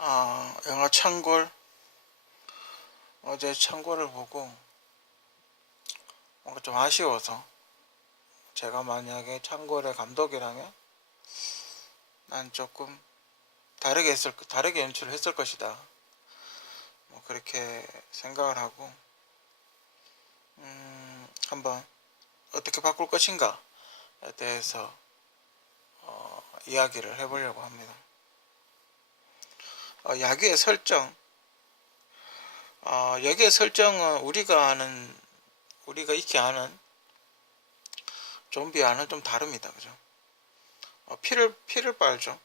영화 창골, 어제 창골을 보고 뭔가 좀 아쉬워서, 제가 만약에 창골의 감독이라면 난 조금 다르게 연출을 했을 것이다, 뭐 그렇게 생각을 하고, 한번 어떻게 바꿀 것인가에 대해서 이야기를 해보려고 합니다. 야기의 설정, 여기의 설정은 우리가 익히 아는 좀비와는 좀 다릅니다. 그죠? 피를 빨죠.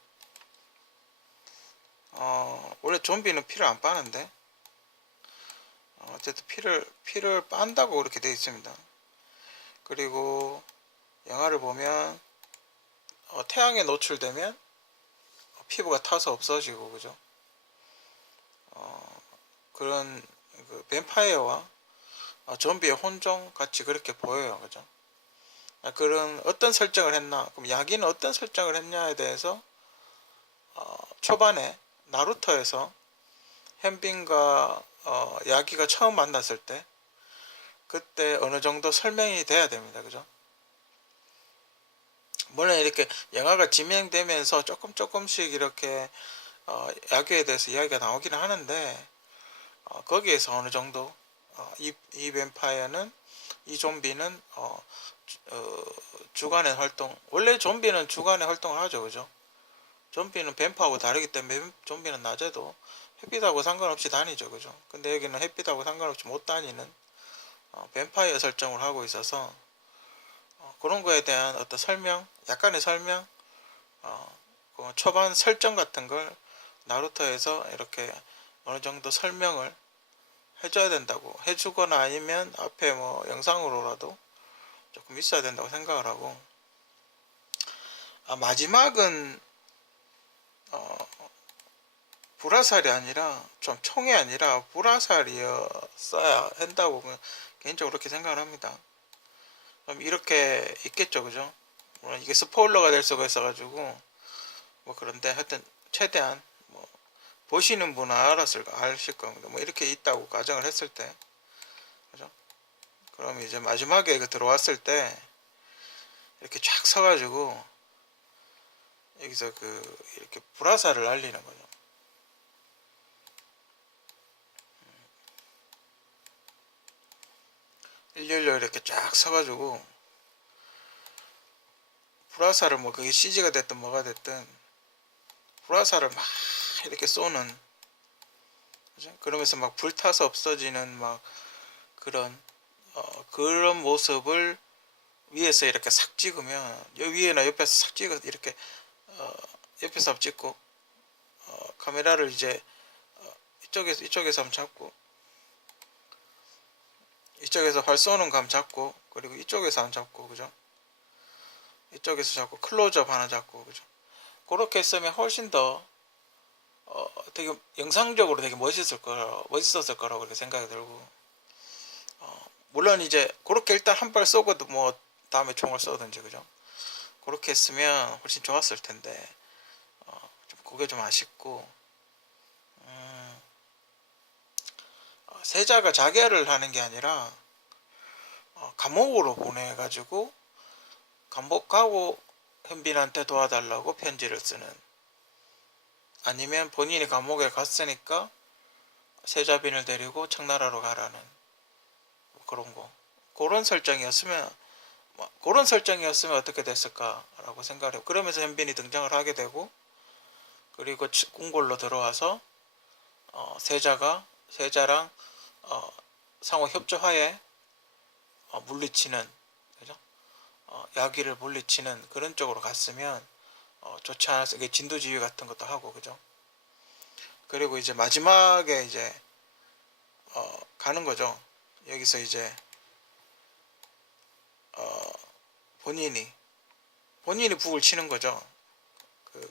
원래 좀비는 피를 안 빠는데, 어쨌든 피를 빤다고 그렇게 되어 있습니다. 그리고 영화를 보면, 태양에 노출되면 피부가 타서 없어지고, 그죠? 그런 그 뱀파이어와 좀비의 혼종 같이 그렇게 보여요. 그죠? 그런 어떤 설정을 했나, 그럼 야기는 어떤 설정을 했냐에 대해서 초반에 나루토에서 현빈과 야기가 처음 만났을 때, 그때 어느 정도 설명이 돼야 됩니다. 그죠? 물론 이렇게 영화가 진행되면서 조금씩 이렇게 야기에 대해서 이야기가 나오기는 하는데, 거기에서 어느 정도 이 뱀파이어는, 이 좀비는 주간에 활동, 원래 좀비는 주간에 활동을 하죠. 그죠? 좀비는 뱀파하고 다르기 때문에 좀비는 낮에도 햇빛하고 상관없이 다니죠. 그죠? 근데 여기는 햇빛하고 상관없이 못 다니는 뱀파이어 설정을 하고 있어서, 그런 거에 대한 어떤 설명, 약간의 설명, 그 초반 설정 같은 걸 나루토에서 이렇게 어느 정도 설명을 해줘야 된다고, 해주거나 아니면 앞에 뭐 영상으로라도 조금 있어야 된다고 생각을 하고, 마지막은 불화살이 아니라, 좀 총이 아니라 불화살이었어야 한다고 개인적으로 그렇게 생각을 합니다. 그럼 이렇게 있겠죠. 그죠? 물론 이게 스포일러가 될 수가 있어가지고 뭐, 그런데 하여튼 최대한 뭐 보시는 분은 아실 겁니다. 뭐 이렇게 있다고 가정을 했을 때, 그죠? 그럼 이제 마지막에 들어왔을 때 이렇게 쫙 서가지고 여기서 이렇게 불화살을 날리는 거죠. 일렬로 이렇게 쫙 서가지고 불화살을, 뭐 그게 CG가 됐든 뭐가 됐든 불화살을 막 이렇게 쏘는, 그죠? 그러면서 막 불타서 없어지는 막 그런 모습을 위에서 이렇게 싹 찍으면, 위에나 옆에서 싹 찍어 이렇게 옆에서 한번 찍고, 카메라를 이제 이쪽에서 한번 잡고, 이쪽에서 활 쏘는 감 잡고, 그리고 이쪽에서 한번 잡고, 그죠? 이쪽에서 잡고 클로즈업 하나 잡고, 그죠? 그렇게 했으면 훨씬 더 되게 영상적으로 되게 멋있었을 거라고 그렇게 생각이 들고, 물론 이제 그렇게 일단 한 발 쏘고도 뭐 다음에 총을 쏘든지, 그죠? 그렇게 했으면 훨씬 좋았을 텐데, 좀 그게 좀 아쉽고, 세자가 자결을 하는 게 아니라 감옥으로 보내가지고, 감옥 가고 현빈한테 도와달라고 편지를 쓰는, 아니면 본인이 감옥에 갔으니까 세자빈을 데리고 청나라로 가라는, 뭐 그런 거, 그런 설정이었으면 그런 설정이었으면 어떻게 됐을까라고 생각을 해요. 그러면서 현빈이 등장을 하게 되고, 그리고 궁궐로 들어와서 세자랑 상호 협조하에 물리치는, 그죠? 야기를 물리치는 그런 쪽으로 갔으면 좋지 않았어. 이게 진두지휘 같은 것도 하고, 그죠? 그리고 이제 마지막에 이제 가는 거죠. 여기서 이제 본인이 북을 치는 거죠.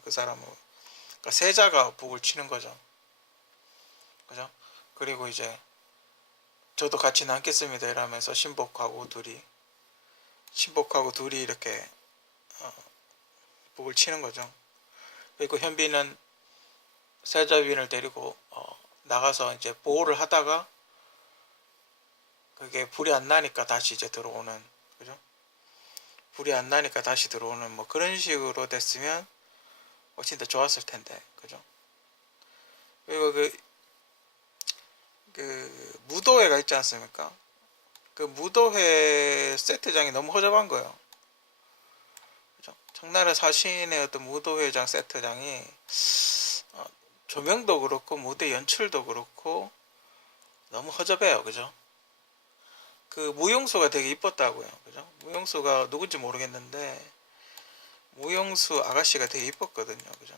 그 사람은, 그러니까 세자가 북을 치는 거죠. 그죠? 그리고 이제 저도 같이 남겠습니다 이러면서 신복하고 둘이 이렇게 북을 치는 거죠. 그리고 현빈은 세자빈을 데리고 나가서 이제 보호를 하다가 그게 불이 안 나니까 다시 이제 들어오는, 그죠? 불이 안 나니까 다시 들어오는 뭐 그런 식으로 됐으면 훨씬 더 좋았을 텐데, 그죠? 그리고 그 무도회가 있지 않습니까? 그 무도회 세트장이 너무 허접한 거예요. 그죠? 청나라 사신의 어떤 무도회장 세트장이 어, 조명도 그렇고 무대 연출도 그렇고 너무 허접해요. 그죠? 그 무용수가 되게 이뻤다고요. 그죠? 무용수가 누군지 모르겠는데 무용수 아가씨가 되게 이뻤거든요. 그죠?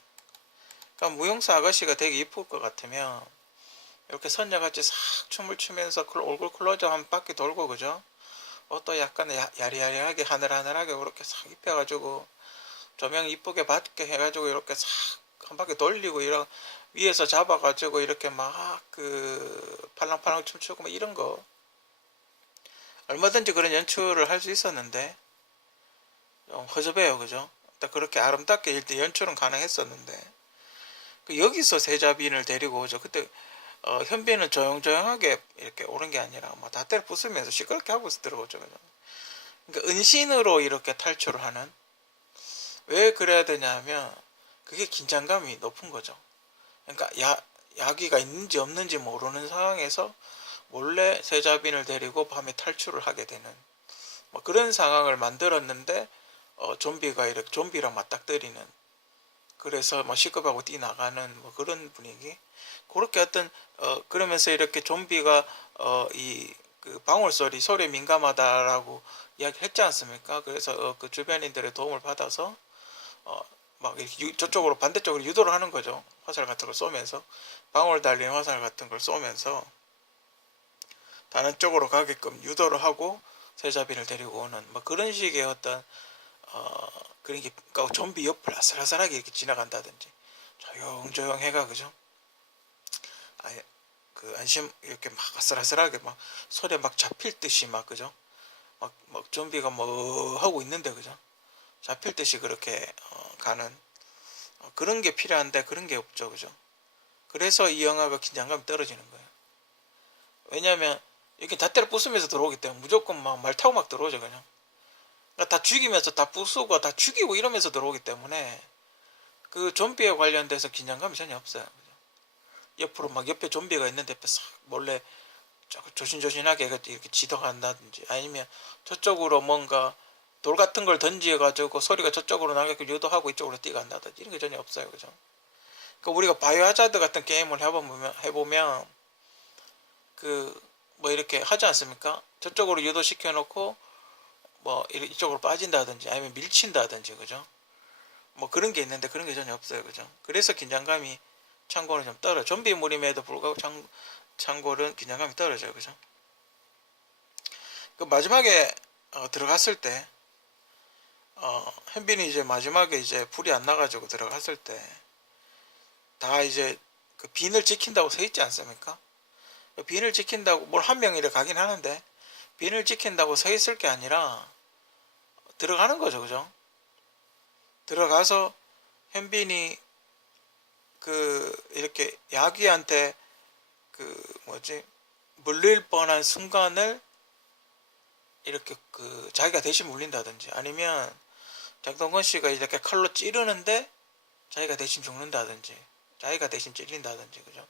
그러니까 무용수 아가씨가 되게 이쁠 것 같으면 이렇게 선녀같이 싹 춤을 추면서 얼굴 클로즈업 한 바퀴 돌고, 그죠? 옷도 약간 야리야리하게 하늘하늘하게 그렇게 싹 입혀가지고 조명 이쁘게 받게 해가지고 이렇게 싹 한 바퀴 돌리고 이런 위에서 잡아가지고 이렇게 막 그 팔랑팔랑 춤추고 뭐 이런 거 얼마든지 그런 연출을 할 수 있었는데 좀 허접해요. 그죠? 딱 그렇게 아름답게 일단 연출은 가능했었는데 여기서 세자빈을 데리고 오죠. 그때 현빈은 조용조용하게 이렇게 오는 게 아니라 뭐 다때를 부수면서 시끄럽게 하고 들어오죠. 그죠? 그러니까 은신으로 이렇게 탈출을 하는, 왜 그래야 되냐면 그게 긴장감이 높은 거죠. 그러니까 야기가 있는지 없는지 모르는 상황에서 몰래 세자빈을 데리고 밤에 탈출을 하게 되는 뭐 그런 상황을 만들었는데 좀비가 이렇게 좀비랑 맞닥뜨리는, 그래서 뭐 시급하고 뛰나가는 뭐 그런 분위기. 그렇게 어떤 그러면서 이렇게 좀비가 이 그 방울 소리에 민감하다라고 이야기를 했지 않습니까? 그래서 그 주변인들의 도움을 받아서 어, 막 이렇게 저쪽으로 반대쪽으로 유도를 하는 거죠. 화살 같은 걸 쏘면서 방울 달린 화살 같은 걸 쏘면서 다른 쪽으로 가게끔 유도를 하고 세자빈을 데리고 오는 뭐 그런 식의 어떤 어, 그런 게 그러니까 좀비 옆을 아슬아슬하게 이렇게 지나간다든지 조용조용해가, 그죠? 아예 그 안심 이렇게 막 아슬아슬하게 막 손에 막 잡힐 듯이 막, 그죠? 막 좀비가 뭐 하고 있는데, 그죠? 잡힐 듯이 그렇게 가는 그런 게 필요한데 그런 게 없죠. 그죠? 그래서 이 영화가 긴장감이 떨어지는 거예요. 왜냐면 이렇게 다 때려 부수면서 들어오기 때문에 무조건 막 말 타고 막 들어오죠. 그냥 그러니까 다 죽이면서 다 부수고 다 죽이고 이러면서 들어오기 때문에 그 좀비에 관련돼서 긴장감이 전혀 없어요. 옆으로 막 옆에 좀비가 있는데 옆에 싹 몰래 조신조신하게 이렇게 지도한다든지 아니면 저쪽으로 뭔가 돌 같은 걸 던지어가지고 소리가 저쪽으로 나게끔 유도하고 이쪽으로 뛰어간다든지 이런 게 전혀 없어요. 그죠? 그러니까 우리가 바이오하자드 같은 게임을 해보면 그 뭐 이렇게 하지 않습니까? 저쪽으로 유도시켜 놓고 뭐 이쪽으로 빠진다든지 아니면 밀친다든지, 그죠? 뭐 그런 게 있는데 그런 게 전혀 없어요. 그죠? 그래서 긴장감이 참고는 좀 떨어져. 좀비물임에도 불구하고 참고는 긴장감이 떨어져요. 그죠? 그 마지막에 들어갔을 때 현빈이 이제 마지막에 이제 불이 안 나가지고 들어갔을 때 다 이제 그 빈을 지킨다고 서 있지 않습니까? 그 빈을 지킨다고 뭘 한 명이래 가긴 하는데 빈을 지킨다고 서 있을 게 아니라 들어가는 거죠. 그죠? 들어가서 현빈이 그 이렇게 야귀한테 그 뭐지 물릴 뻔한 순간을 이렇게 그 자기가 대신 물린다든지 아니면 장동건 씨가 이렇게 칼로 찌르는데 자기가 대신 죽는다든지 자기가 대신 찔린다든지, 그죠?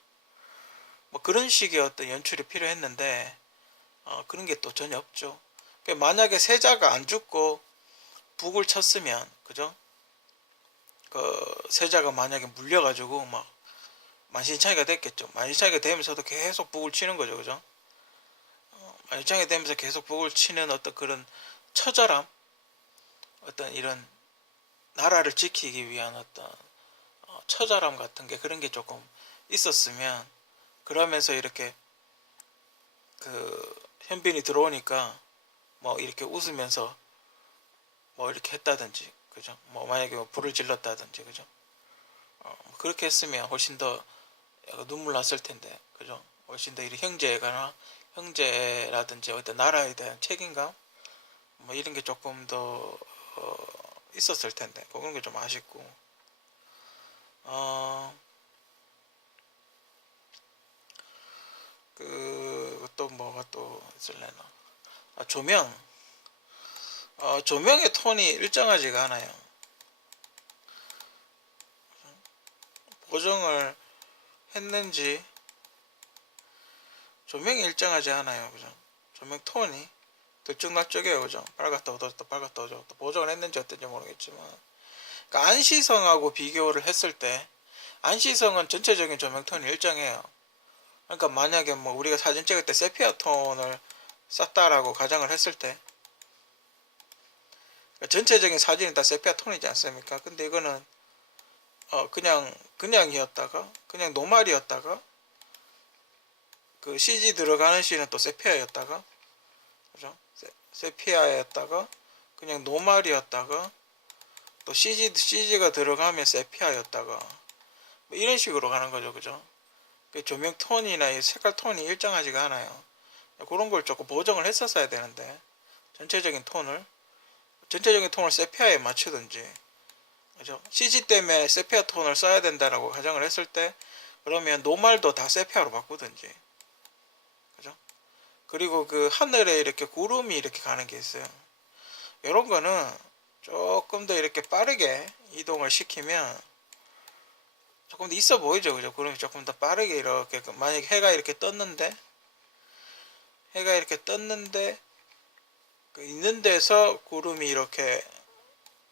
뭐 그런 식의 어떤 연출이 필요했는데 그런 게 또 전혀 없죠. 그러니까 만약에 세자가 안 죽고 북을 쳤으면, 그죠? 그 세자가 만약에 물려가지고 막 만신창이가 됐겠죠. 만신창이가 되면서도 계속 북을 치는 거죠. 그죠? 만신창이가 되면서 계속 북을 치는 어떤 그런 처절함, 어떤 이런 나라를 지키기 위한 어떤 처절함 같은 게 그런 게 조금 있었으면 그러면서 이렇게 그 현빈이 들어오니까 뭐 이렇게 웃으면서 뭐 이렇게 했다든지, 그죠? 뭐 만약에 뭐 불을 질렀다든지, 그죠? 그렇게 했으면 훨씬 더 눈물 났을 텐데, 그죠? 훨씬 더 이 형제라든지 어떤 나라에 대한 책임감 뭐 이런 게 조금 더 있었을 텐데 그런 게 좀 아쉽고 또 뭐가 또 있을래나. 조명. 조명의 톤이 일정하지가 않아요. 보정을 했는지 조명이 일정하지 않아요. 그죠? 조명 톤이 들쭉날쭉해요. 그죠? 밝았다 어두웠다 밝았다 어두웠다. 보정을 했는지 어떤지 모르겠지만, 그러니까 안시성하고 비교를 했을 때 안시성은 전체적인 조명 톤이 일정해요. 그러니까 만약에 뭐 우리가 사진 찍을 때 세피아 톤을 썼다라고 가정을 했을 때, 그러니까 전체적인 사진이 다 세피아 톤이지 않습니까? 근데 이거는 그냥이었다가 그냥 노말이었다가 그 CG 들어가는 씬은 또 세피아였다가, 그죠? 세피아였다가 그냥 노말이었다가 또 CG가 들어가면 세피아였다가 뭐 이런 식으로 가는 거죠. 그죠? 조명 톤이나 색깔 톤이 일정하지가 않아요. 그런 걸 조금 보정을 했었어야 되는데, 전체적인 톤을 세피아에 맞추든지, 그죠? CG 때문에 세피아 톤을 써야 된다라고 가정을 했을 때, 그러면 노말도 다 세피아로 바꾸든지, 그죠? 그리고 그 하늘에 이렇게 구름이 이렇게 가는 게 있어요. 이런 거는 조금 더 이렇게 빠르게 이동을 시키면 조금 더 있어 보이죠. 그죠? 구름이 조금 더 빠르게 이렇게, 만약에 해가 이렇게 떴는데 그 있는 데서 구름이 이렇게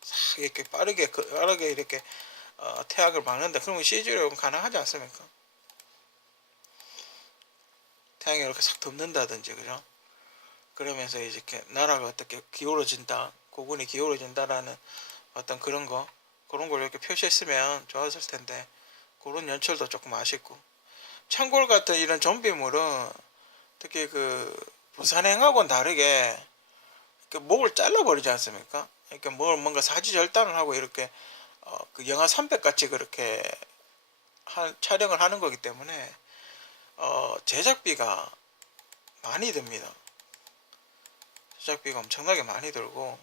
싹 이렇게 빠르게 이렇게 태양을 막는다. 그러면 CG로 가능하지 않습니까? 태양이 이렇게 싹 덮는다든지, 그죠? 그러면서 이렇게 나라가 어떻게 기울어진다, 고군이 기울어진다라는 어떤 그런 걸 이렇게 표시했으면 좋았을 텐데, 그런 연출도 조금 아쉽고. 창골 같은 이런 좀비물은 특히 그 부산행하고는 다르게 목을 잘라버리지 않습니까? 그러니까 뭔가 사지절단을 하고 이렇게 그 영하 300 같이 그렇게 촬영을 하는 거기 때문에 제작비가 많이 듭니다. 제작비가 엄청나게 많이 들고,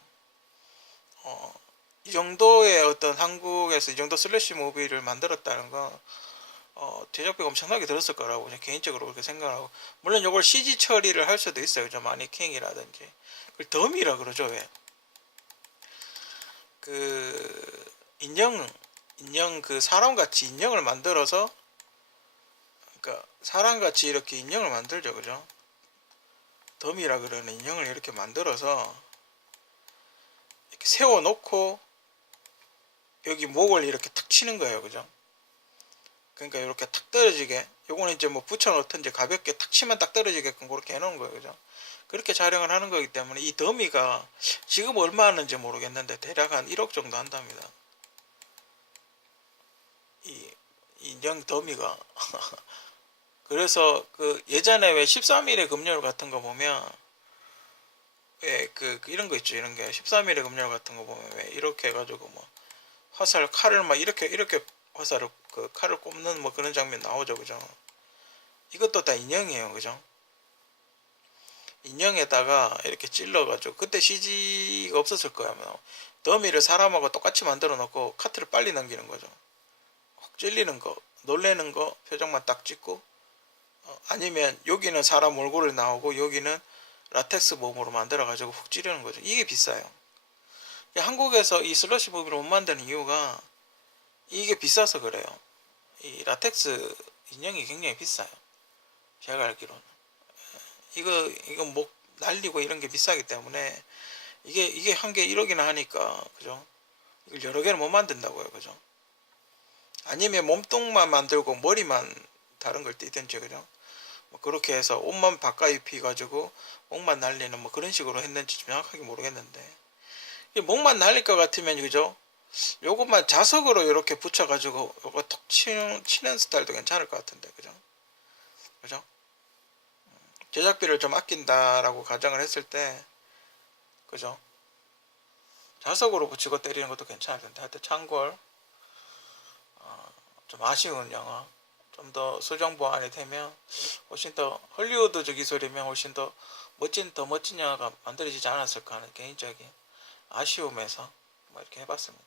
이 정도의 어떤 한국에서 이 정도 슬래시 무비를 만들었다는 건 제작비가 엄청나게 들었을 거라고 개인적으로 그렇게 생각하고, 물론 이걸 CG 처리를 할 수도 있어요. 그죠? 마니킹이라든지 그걸 덤이라 그러죠. 왜? 그 인형 그 사람같이 인형을 만들어서, 그러니까 사람같이 이렇게 인형을 만들죠. 그죠? 덤이라 그러는 인형을 이렇게 만들어서 이렇게 세워놓고 여기 목을 이렇게 탁 치는 거예요. 그죠? 그러니까 이렇게 탁 떨어지게, 요거는 이제 뭐 붙여놓든지 가볍게 탁 치면 딱 떨어지게끔 그렇게 해놓은 거예요. 그죠? 그렇게 촬영을 하는 거기 때문에 이 더미가 지금 얼마 하는지 모르겠는데 대략 한 1억 정도 한답니다. 이 인형 더미가. 그래서 그 예전에 왜 13일의 금요일 같은 거 보면 왜 이런 거 있죠. 이런 게 13일의 금요일 같은 거 보면 왜 이렇게 해가지고 뭐 칼을 막 이렇게 화살을 칼을 꼽는 뭐 그런 장면 나오죠. 그죠? 이것도 다 인형이에요. 그죠? 인형에다가 이렇게 찔러가지고, 그때 CG가 없었을 거야. 뭐 더미를 사람하고 똑같이 만들어 놓고 카트를 빨리 넘기는 거죠. 확 찔리는 거, 놀래는 거 표정만 딱 찍고, 아니면 여기는 사람 얼굴이 나오고 여기는 라텍스 몸으로 만들어 가지고 훅 찌르는 거죠. 이게 비싸요. 한국에서 이 슬러시 무비를 못 만드는 이유가 이게 비싸서 그래요. 이 라텍스 인형이 굉장히 비싸요. 제가 알기로는 이거 목 날리고 이런 게 비싸기 때문에 이게 한 개 1억이나 하니까, 그죠? 이걸 여러 개를 못 만든다고요. 그죠? 아니면 몸통만 만들고 머리만 다른 걸 띄든지, 그죠? 뭐 그렇게 해서 옷만 바꿔 입히 가지고 목만 날리는 뭐 그런 식으로 했는지 정확하게 모르겠는데, 목만 날릴 것 같으면, 그죠? 요것만 자석으로 이렇게 붙여 가지고 요거 톡 치는 스타일도 괜찮을 것 같은데, 그죠? 그죠? 제작비를 좀 아낀다라고 가정을 했을 때, 그죠? 자석으로 붙이고 때리는 것도 괜찮을 텐데, 하여튼 창궐 좀 아쉬운 영화. 좀 더 수정 보완이 되면 훨씬 더 헐리우드적 기술이면 훨씬 더 멋진 영화가 만들어지지 않았을까 하는 개인적인 아쉬움에서 뭐 이렇게 해봤습니다.